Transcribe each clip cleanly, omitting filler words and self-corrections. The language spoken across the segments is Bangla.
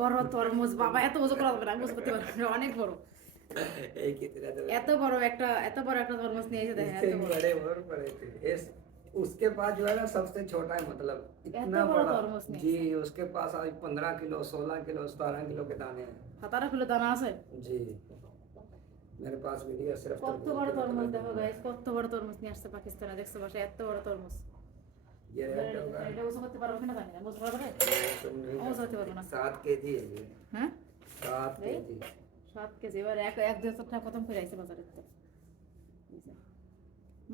বড় তরমুজ বাবা, এত ওজন করা যাবে না, আমি ওজন করতে পারবো না, অনেক বড়। एक कितना तो এত বড় একটা তরমুজ নিয়ে এসে দেখেন, इससे এত भी বড়। बड़े और बड़े थे इस उसके पास जो है ना सबसे छोटा है मतलब এত इतना বড় बड़ा। তরমুজ নিয়ে जी এসে। उसके पास आज 15 किलो 16 किलो 17 किलो के दाने हैं। 17 কিলো দানা আছে। जी मेरे पास वीडियो सिर्फ কত तरबूज বড় के তরমুজ मतलब দেখো গাইস, কত বড় তরমুজ নিয়ে আসছে পাকিস্তানে, দেখছো বাসায় এত বড় তরমুজ। ये रेड होगा এটা ওজন করতে পারবো কিনা জানি না, বুঝতে পারবে? तुम नहीं ওজন कर করতে পারবো না। सकते 7 केजी है ये হ্যাঁ 7 केजी। 7 কেজি, এবার এক 1.5 টাকা খতম করে আইছে বাজারে তো।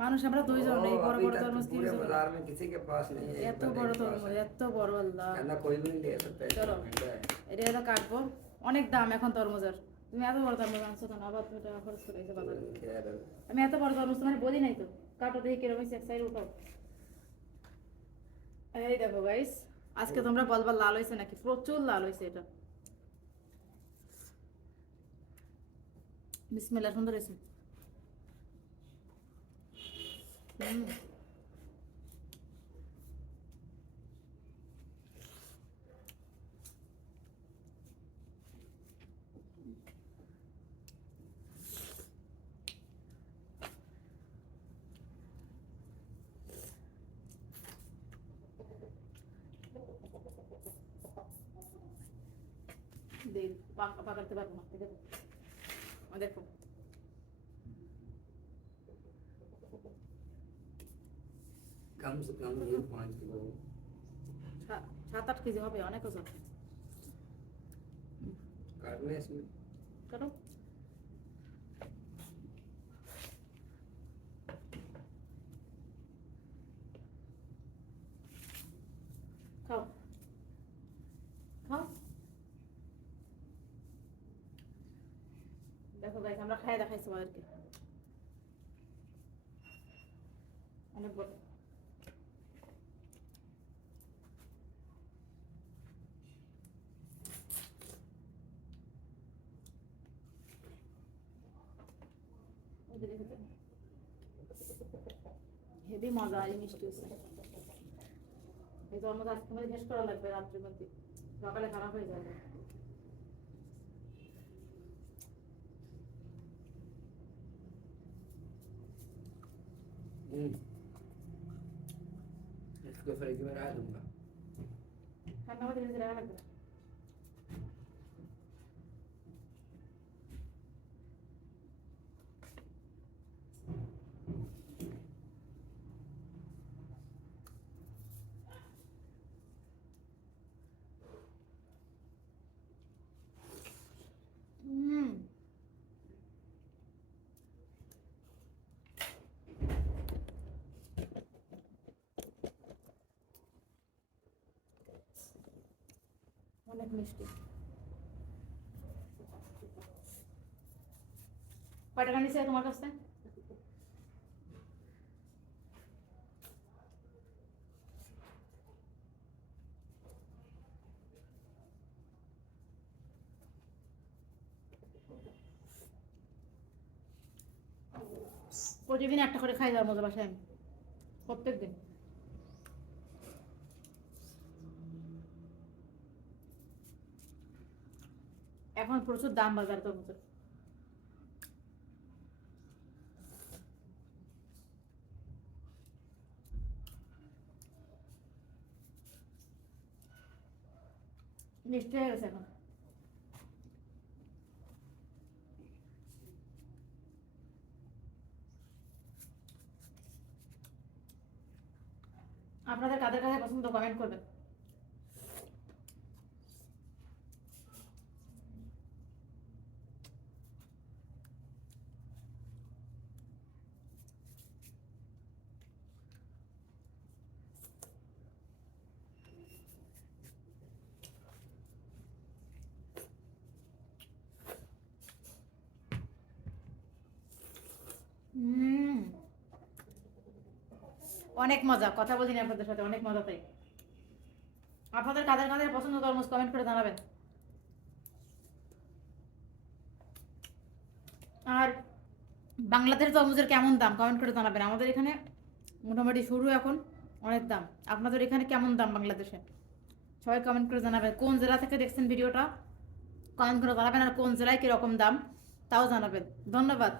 মানুষ আমরা দুইজন, এই বড় अभी বড় तक তরমুজ तो কি पूरे হয়েছে? बाजार में किसी के पास नहीं है एक এত बंदे বড় के पास তরমুজ, है এত বড় আল্লাহ। कहना कोई भी नहीं ले सकता है চলো इतना महंगा है। এটা হলো কাটবো, অনেক দাম এখন তরমুজের। তুমি এত বড় তরমুজ আনছো কেন, আবার তুমি টাকা খরচ করে আইছো বাজারে। खैर আমি এত বড় তরমুজ তোমার বলি নাই তো, কাটো দেখি কিরকম হয়েছে, এক সাইড উঠাও। এই দেখো গাইস, আজকে তোমরা বলবা লাল হয়েছে নাকি, প্রচুর লাল হয়েছে এটা। বিসমিল্লাহ, সুন্দর হয়েছে। হুম, পাকাতে পারবো না, দেখো দেখো। कम से कम ये 5 किलो 7-8 কেজি হবে, অনেক ওজন। काटने इसमें কাটো। খাও খাও। দেখো গাইস, আমরা খাই দেখাইছি তোমাদেরকে, অনেক বড়। হেভি মজা, এই মিষ্টি হচ্ছে। এই তরমুজ আজকে মধ্যে শেষ করা লাগবে, রাত্রের মধ্যে, সকালে খারাপ হয়ে যাবে। इसको फ्रिज में रख दूंगा। ঠান্ডা মধ্যে ধীরে ধীরে রাখা লাগবে। হুম, অনেক মিষ্টি। কয় টাকা নিচ্ছে তোমার কাছে? প্রতিদিন একটা করে খাই যাওয়ার মজা বাসায় আমি, প্রত্যেক দিন। এখন প্রচুর দাম বাজার তরমুজের। মিষ্টি হয়ে গেছে এখন। আপনাদের কাদের কাছে পছন্দ কমেন্ট করবেন। অনেক মজা, কথা বলি না আপনাদের সাথে, অনেক মজা। তাই আপনাদের কাদের কাদের পছন্দ তরমুজ কমেন্ট করে জানাবেন। আর বাংলাদেশের তরমুজের কেমন দাম কমেন্ট করে জানাবেন। আমাদের এখানে মোটামুটি শুরু এখন অনেক দাম, আপনাদের এখানে কেমন দাম বাংলাদেশে? সবাই কমেন্ট করে জানাবেন কোন জেলা থেকে দেখছেন ভিডিওটা, কমেন্ট করে জানাবেন, আর কোন জেলায় কীরকম দাম তাও জানাবেন। ধন্যবাদ।